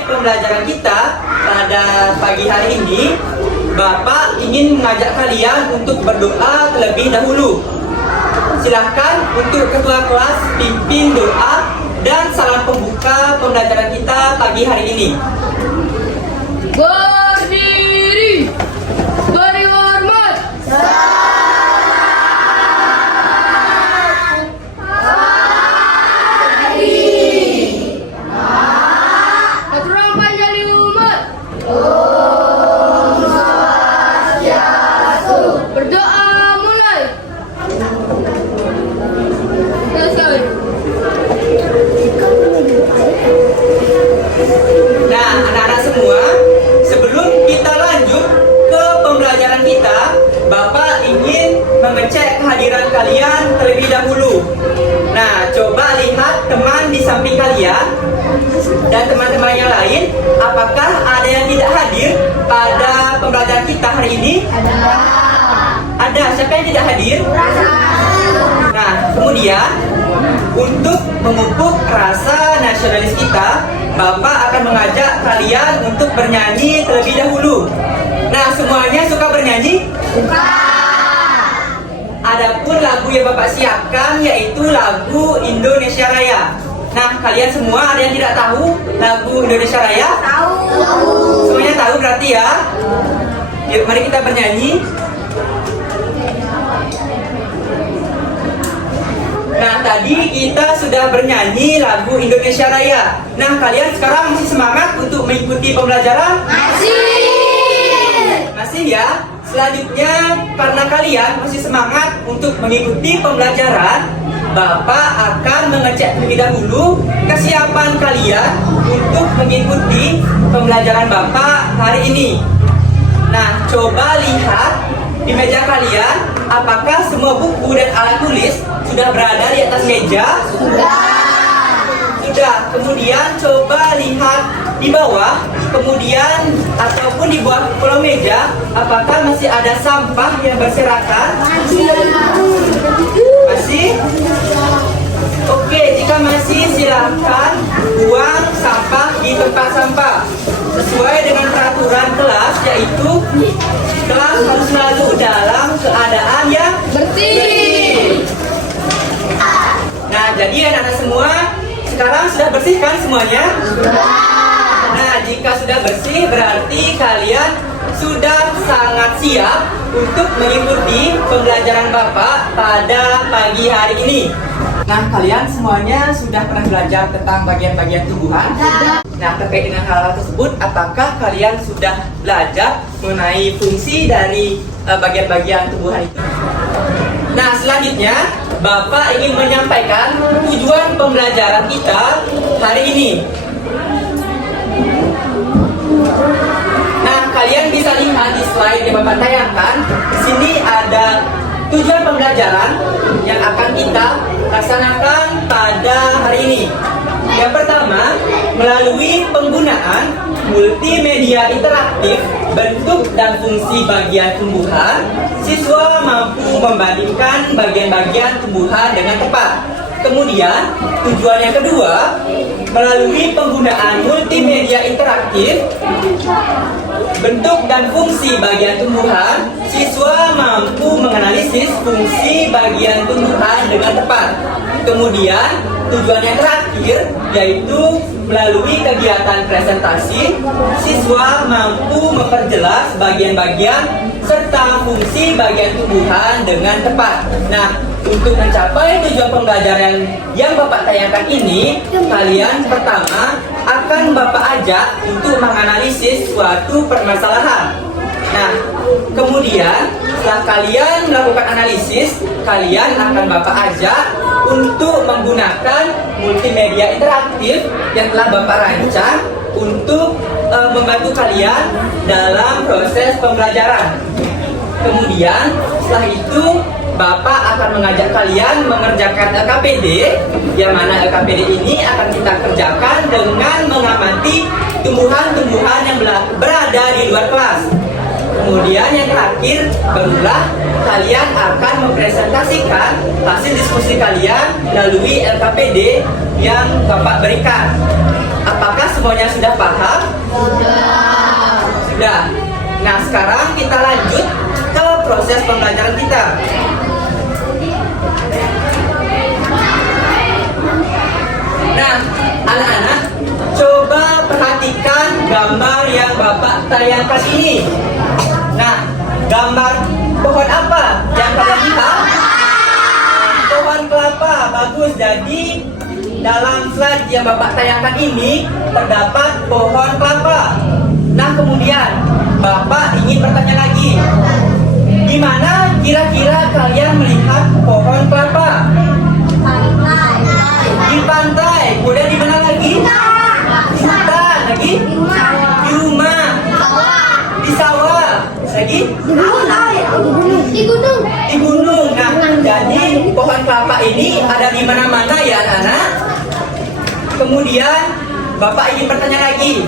memulai pembelajaran kita pada pagi hari ini, Bapak ingin mengajak kalian untuk berdoa terlebih dahulu. Silahkan untuk ketua kelas pimpin doa dan salam pembuka pembelajaran kita pagi hari ini. Berdiri, beri hormat. Aturan panjali umat. Berdoa mulai. Selesai. Nah, anak-anak semua, sebelum kita lanjut ke pembelajaran kita, Bapak ingin mengecek kehadiran kalian terlebih dahulu. Nah, coba lihat teman di samping kalian dan teman-teman yang lain, apakah ada yang tidak hadir pada pembelajaran kita hari ini? Ada. Siapa yang tidak hadir? Nah, kemudian untuk memupuk rasa nasionalis kita, Bapak akan mengajak kalian untuk bernyanyi terlebih dahulu. Nah, semuanya suka bernyanyi? Suka. Adapun lagu yang Bapak siapkan yaitu lagu Indonesia Raya. Nah, kalian semua ada yang tidak tahu lagu Indonesia Raya? Tahu. Semuanya tahu berarti ya? Yuk, mari kita bernyanyi. Nah, tadi kita sudah bernyanyi lagu Indonesia Raya. Nah, kalian sekarang masih semangat untuk mengikuti pembelajaran? Masih ya? Selanjutnya, karena kalian masih semangat untuk mengikuti pembelajaran, Bapak akan mengecek terlebih dahulu kesiapan kalian untuk mengikuti pembelajaran Bapak hari ini. Nah, coba lihat di meja kalian, apakah semua buku dan alat tulis sudah berada di atas meja? Sudah. Kemudian coba lihat di bawah, kemudian ataupun di bawah kolong meja, apakah masih ada sampah yang berserakan? Masih? Oke, jika masih silakan buang sampah di tempat sampah sesuai dengan peraturan kelas, yaitu kelas harus selalu dalam keadaan yang bersih. Nah, jadi anak-anak semua sekarang sudah bersih kan semuanya? Nah, jika sudah bersih berarti kalian sudah sangat siap untuk mengikuti pembelajaran Bapak pada pagi hari ini. Nah, kalian semuanya sudah pernah belajar tentang bagian-bagian tumbuhan? Nah, terkait dengan hal tersebut, apakah kalian sudah belajar mengenai fungsi dari bagian-bagian tumbuhan itu? Nah, selanjutnya Bapak ingin menyampaikan tujuan pembelajaran kita hari ini. Nah, kalian bisa lihat di slide yang Bapak tayangkan. Di sini ada tujuan pembelajaran yang akan kita laksanakan pada hari ini. Yang pertama, melalui penggunaan multimedia interaktif, bentuk dan fungsi bagian tumbuhan, siswa mampu membandingkan bagian-bagian tumbuhan dengan tepat. Kemudian, tujuan yang kedua, melalui penggunaan multimedia interaktif, bentuk dan fungsi bagian tumbuhan, siswa mampu menganalisis fungsi bagian tumbuhan dengan tepat. Kemudian, tujuan yang terakhir yaitu melalui kegiatan presentasi, siswa mampu memperjelas bagian-bagian serta fungsi bagian tumbuhan dengan tepat. Nah, untuk mencapai tujuan pembelajaran yang Bapak tayangkan ini, kalian pertama akan Bapak ajak untuk menganalisis suatu permasalahan. Nah, kemudian setelah kalian melakukan analisis, kalian akan Bapak ajak untuk menggunakan multimedia interaktif yang telah Bapak rancang untuk membantu kalian dalam proses pembelajaran. Kemudian setelah itu Bapak akan mengajak kalian mengerjakan LKPD, yang mana LKPD ini akan kita kerjakan dengan mengamati tumbuhan-tumbuhan yang berada di luar kelas. Kemudian yang terakhir, barulah kalian akan mempresentasikan hasil diskusi kalian melalui LKPD yang Bapak berikan. Apakah semuanya sudah paham? Sudah. Nah, sekarang kita lanjut ke proses pembelajaran kita. Nah, anak-anak, coba perhatikan gambar yang Bapak tayangkan ini. Nah, gambar pohon apa yang kalian lihat? Pohon kelapa. Bagus. Jadi dalam slide yang Bapak tayangkan ini terdapat pohon kelapa. Nah, kemudian Bapak ingin bertanya lagi, di mana kira-kira kalian melihat pohon kelapa? Di pantai. Kemudian di mana lagi? Di hutan. Lagi? Di rumah. Di sawah. Lagi? Di gunung. Di gunung. Nah, jadi pohon kelapa ini ada di mana-mana ya anak-anak. Kemudian Bapak ingin bertanya lagi,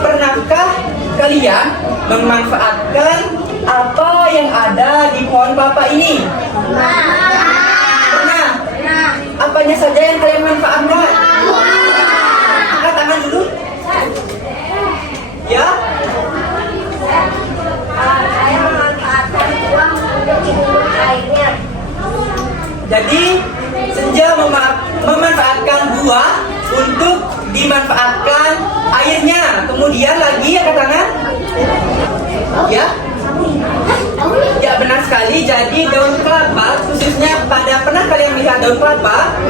pernahkah kalian memanfaatkan apa yang ada di pohon kelapa ini? Pernah? Apanya saja yang kalian manfaatkan? Angkat tangan dulu. Ya? Saya memanfaatkan uang untuk minum airnya. Jadi Senja memanfaatkan buah untuk dimanfaatkan airnya. Kemudian lagi angkat tangan. Ya? Ya, benar sekali. Jadi daun kelapa, khususnya pernah kalian melihat daun kelapa?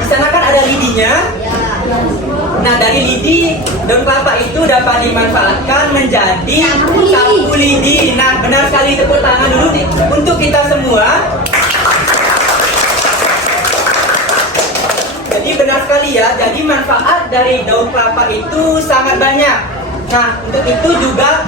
Di sana kan ada lidinya. Nah, dari lidi daun kelapa itu dapat dimanfaatkan menjadi sapu lidi. Nah, benar sekali. Tepuk tangan dulu untuk kita semua. Jadi benar sekali ya. Jadi manfaat dari daun kelapa itu sangat banyak. Nah, untuk itu juga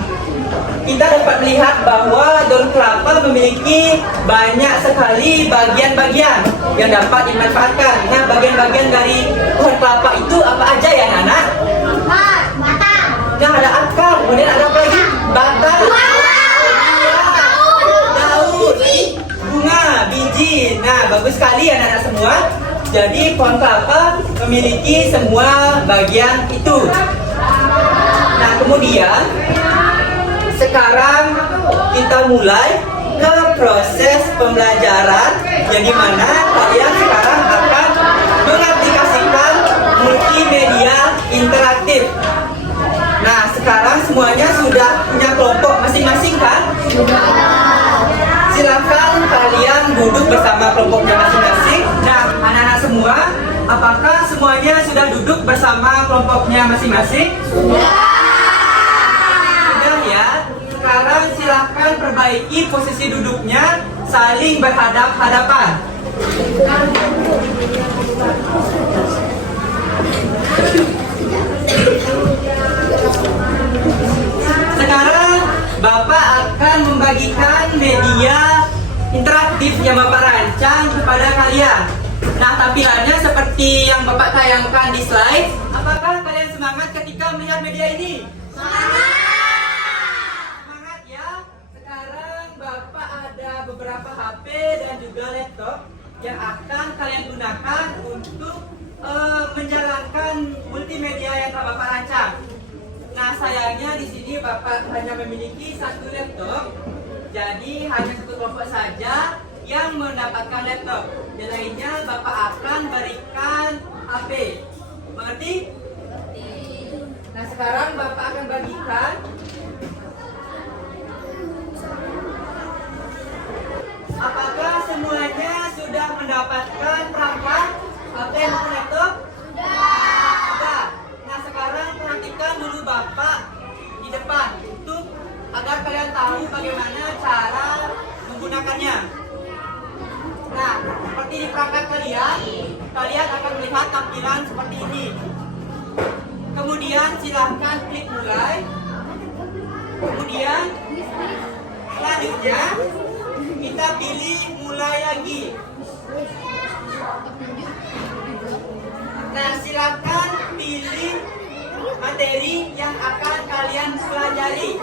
kita dapat melihat bahwa daun kelapa memiliki banyak sekali bagian-bagian yang dapat dimanfaatkan. Nah, bagian-bagian dari pohon kelapa itu apa aja ya, anak? Batang. Nah, ada akar, kemudian ada apa lagi? Batang, daun, bunga, biji. Nah, bagus sekali anak-anak semua. Jadi pohon kelapa memiliki semua bagian itu. Nah, kemudian sekarang kita mulai ke proses pembelajaran, yang dimana kalian sekarang akan mengaplikasikan multimedia interaktif. Nah, sekarang semuanya sudah punya kelompok masing-masing kan? Silakan kalian duduk bersama kelompoknya masing-masing. Nah, anak-anak semua, apakah semuanya sudah duduk bersama kelompoknya masing-masing? Sudah ya. Sekarang silakan perbaiki posisi duduknya, saling berhadap-hadapan. Sekarang Bapak akan membagikan media interaktif yang Bapak rancang kepada kalian. Nah, tampilannya seperti yang Bapak tayangkan di slide. Apakah kalian semangat ketika melihat media ini? Semangat ya. Sekarang Bapak ada beberapa HP dan juga laptop yang akan kalian gunakan untuk menjalankan multimedia yang telah Bapak rancang. Nah, sayangnya di sini Bapak hanya memiliki satu laptop. Jadi hanya satu kelompok saja yang mendapatkan laptop. Yang lainnya Bapak akan berikan HP. Mengerti? Nah, sekarang Bapak akan bagikan. Apakah semuanya sudah mendapatkan perangkat HP maupun laptop? Sudah. Nah, sekarang perhatikan dulu Bapak di depan untuk agar kalian tahu bagaimana cara menggunakannya. Nah, seperti di perangkat kalian akan melihat tampilan seperti ini. Kemudian silahkan klik mulai. Kemudian selanjutnya kita pilih mulai lagi. Nah, silakan pilih materi yang akan kalian pelajari.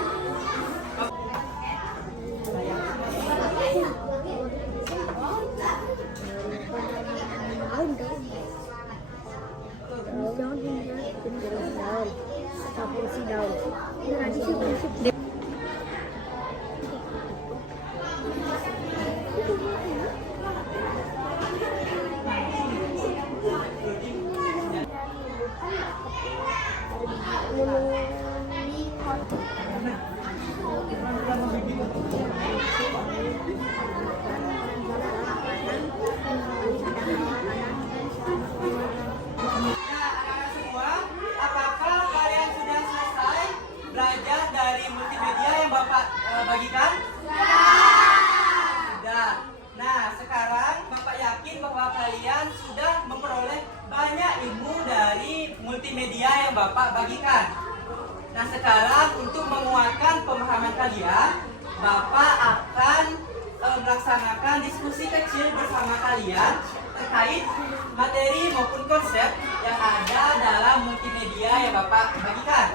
bagikan? Sudah. Nah, sekarang Bapak yakin bahwa kalian sudah memperoleh banyak ilmu dari multimedia yang Bapak bagikan. Nah, sekarang untuk menguatkan pemahaman kalian, Bapak akan melaksanakan diskusi kecil bersama kalian terkait materi maupun konsep yang ada dalam multimedia yang Bapak bagikan.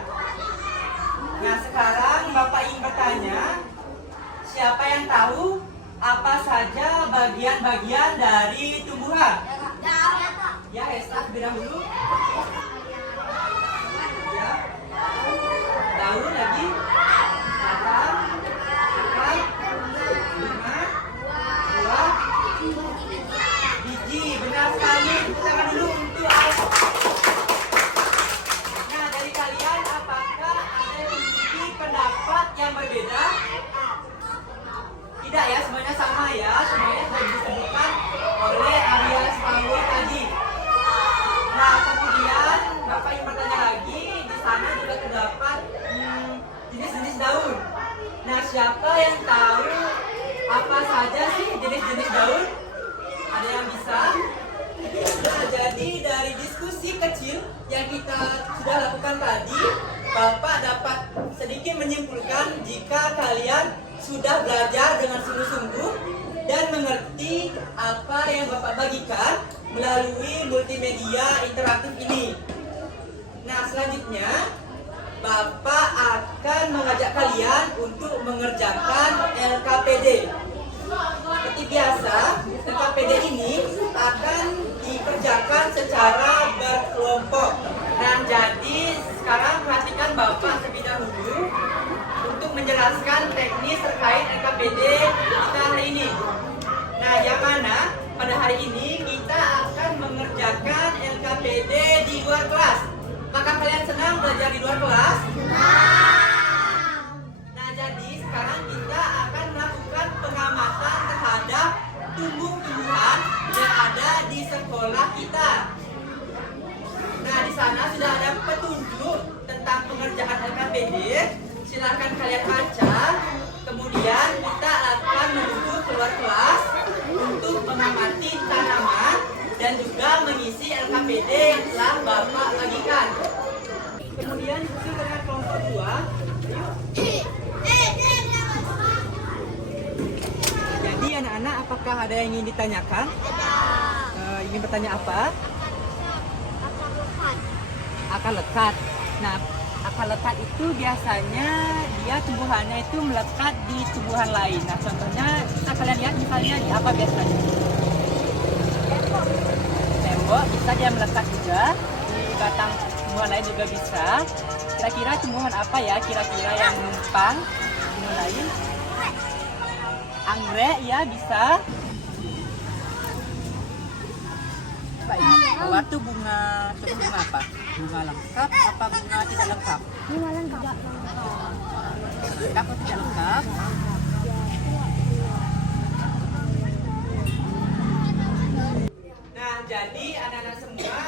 Nah, sekarang Bapak ingin bertanya, siapa yang tahu apa saja bagian-bagian dari tumbuhan? Ya, Hesta, bilang dulu. Ya. Daun lagi. Batang. Akar. Bunga. Buah. Biji. Benar sekali. Tangan dulu untuk Nah, dari kalian apakah ada yang memiliki pendapat yang berbeda? Tidak ya, semuanya sama ya. Semuanya sudah disebutkan oleh Arias Paul tadi. Nah, kemudian Bapak ingin bertanya lagi, di sana juga terdapat jenis-jenis daun. Nah, siapa yang tahu apa saja sih jenis-jenis daun? Ada yang bisa? Nah, jadi dari diskusi kecil yang kita sudah lakukan tadi, Bapak dapat sedikit menyimpulkan jika kalian sudah belajar dengan sungguh-sungguh dan mengerti apa yang Bapak bagikan melalui multimedia interaktif ini. Nah, selanjutnya Bapak akan mengajak kalian untuk mengerjakan LKPD. Seperti biasa, LKPD ini akan dikerjakan secara berkelompok. Nah, jadi sekarang perhatikan Bapak terlebih dahulu untuk menjelaskan teknis terkait LKPD kita hari ini. Nah, yang mana pada hari ini kita akan mengerjakan LKPD di luar kelas. Maka kalian senang belajar di luar kelas? Nah, jadi sekarang kita akan melakukan pengamatan terhadap tumbuh-tumbuhan yang ada di sekolah kita. Nah, di sana sudah ada petunjuk tentang pengerjaan LKPD. Silakan kalian baca. Kemudian kita akan menuju keluar kelas untuk mengamati tanaman dan juga mengisi LKPD yang telah Bapak bagikan. Kemudian disusul dengan kelompok 2. Jadi anak-anak, apakah ada yang ingin ditanyakan? Ingin bertanya apa? Akar lekat. Nah, akar lekat itu biasanya dia tumbuhannya itu melekat di tumbuhan lain. Nah, contohnya bisa kalian lihat misalnya di apa biasanya? Tembok bisa dia melekat juga, di batang tumbuhan lain juga bisa. Kira-kira tumbuhan apa ya? Kira-kira yang numpang tumbuhan lain? Anggrek ya bisa. Mawar itu bunga, contoh bunga apa? Bunga lengkap apa bunga tidak lengkap? Bunga lengkap. Lengkap atau tidak lengkap? Nah, jadi anak-anak semua,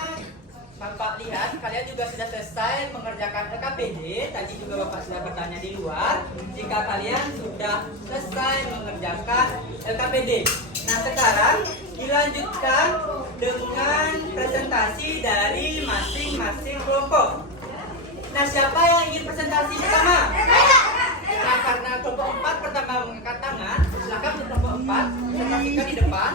Bapak lihat kalian juga sudah selesai mengerjakan LKPD. Tadi juga Bapak sudah bertanya di luar jika kalian sudah selesai mengerjakan LKPD. Nah, sekarang dilanjutkan dengan presentasi dari masing-masing kelompok. Nah, siapa yang ingin presentasi pertama? Nah, karena kelompok 4 pertama mengangkat tangan, silakan untuk kelompok 4 presentasikan di depan.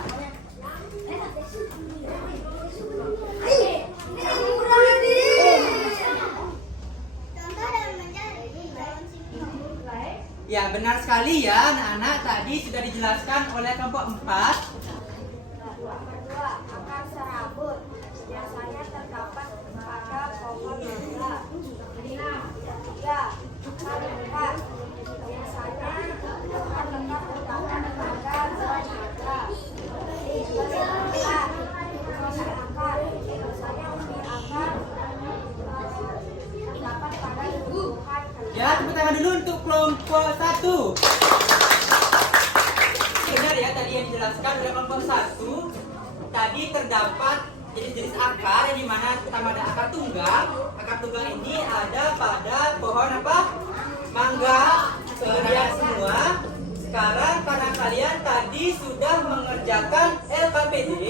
Ya, benar sekali ya anak-anak, tadi sudah dijelaskan oleh kelompok 4. Akar serabut biasanya terdapat pada pohon mangga. 3. Akar lekat biasanya akar lekat terdapat pada buah mangga. 4. Umi akar biasanya umi akar terdapat pada tumbuhan. Ya, tepuk tangan dulu untuk kelompok 1. Benar ya, tadi yang dijelaskan oleh kelompok 1. Tadi terdapat jenis-jenis akar yang dimana pertama ada akar tunggal. Akar tunggal ini ada pada pohon apa? Mangga. kalian semua, sekarang karena kalian tadi sudah mengerjakan LKPD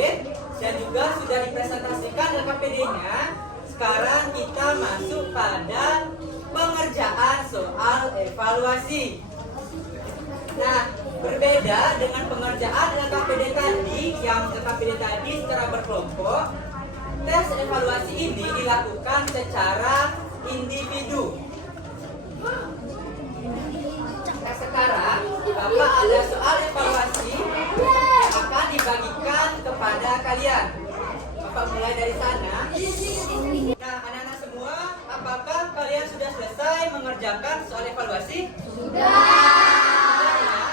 dan juga sudah dipresentasikan LKPD-nya, sekarang kita masuk pada pengerjaan soal evaluasi. Nah, berbeda dengan pengerjaan LKPD tadi, yang LKPD tadi secara berkelompok, tes evaluasi ini dilakukan secara individu. Nah, sekarang Bapak ada soal evaluasi yang akan dibagikan kepada kalian. Bapak mulai dari sana. Nah, anak-anak semua, apakah kalian sudah selesai mengerjakan soal evaluasi? Sudah ya?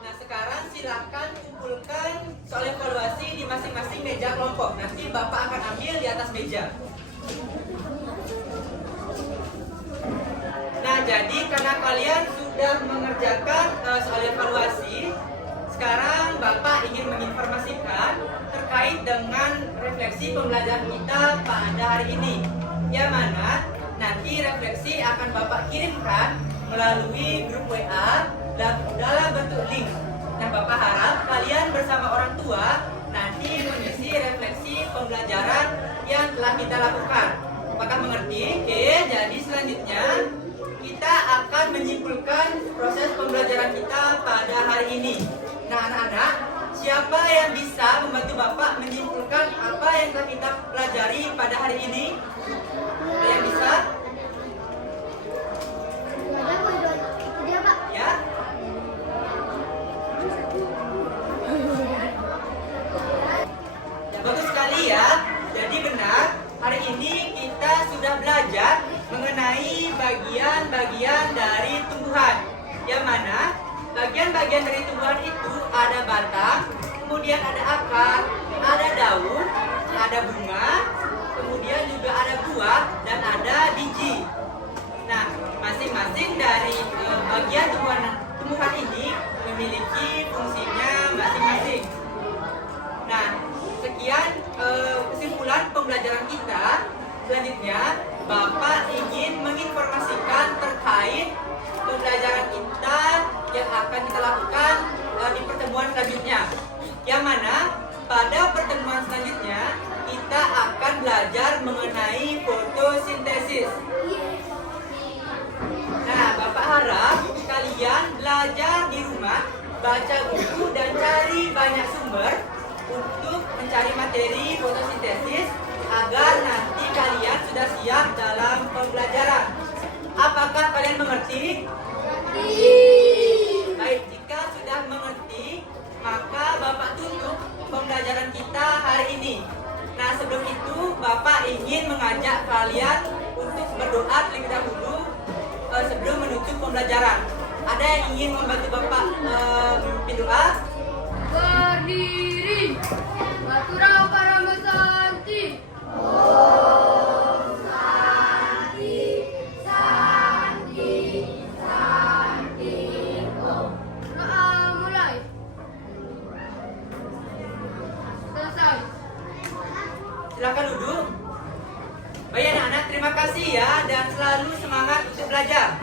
Nah, sekarang silakan kumpulkan soal evaluasi di masing-masing meja kelompok. Nanti Bapak akan ambil di atas meja. Nah, jadi karena kalian sudah mengerjakan soal evaluasi, sekarang Bapak ingin menginformasikan terkait dengan refleksi pembelajaran kita pada hari ini. Yang mana nanti refleksi akan Bapak kirimkan melalui grup WA dalam bentuk link. Nah, Bapak harap kalian bersama orang tua nanti mengisi refleksi pembelajaran yang telah kita lakukan. Apakah mengerti? Oke, jadi selanjutnya kita akan menyimpulkan proses pembelajaran kita pada hari ini. Nah, anak-anak, siapa yang bisa membantu Bapak menyimpulkan apa yang telah kita pelajari pada hari ini? Ada yang bisa? Dia Pak. Ya? Ya, bagus sekali ya. Jadi benar, hari ini kita sudah belajar mengenai bagian-bagian dari tumbuhan. Yang mana bagian-bagian dari tumbuhan itu ada batang, kemudian ada akar, ada daun, ada bunga, kemudian juga ada buah dan ada biji. Nah, masing-masing dari bagian tumbuhan ini memiliki fungsinya masing-masing. Nah, sekian kesimpulan pembelajaran kita. Selanjutnya, Bapak ingin menginformasikan terkait pembelajaran kita yang akan kita lakukan di pertemuan selanjutnya. Yang mana pada pertemuan selanjutnya kita akan belajar mengenai fotosintesis. Nah, Bapak harap kalian belajar di rumah, baca buku dan cari banyak sumber untuk mencari materi fotosintesis agar nanti kalian sudah siap dalam pembelajaran. Apakah kalian mengerti? Baik, jika sudah mengerti, maka Bapak tutup pembelajaran kita hari ini. Nah, sebelum itu Bapak ingin mengajak kalian untuk berdoa terlebih dahulu sebelum menutup pembelajaran. Ada yang ingin membantu Bapak memimpin doa? Berdiri. Batura Parama Santi. Doa mulai. Selesai. Silakan duduk. Baik anak-anak, terima kasih ya dan selalu semangat untuk belajar.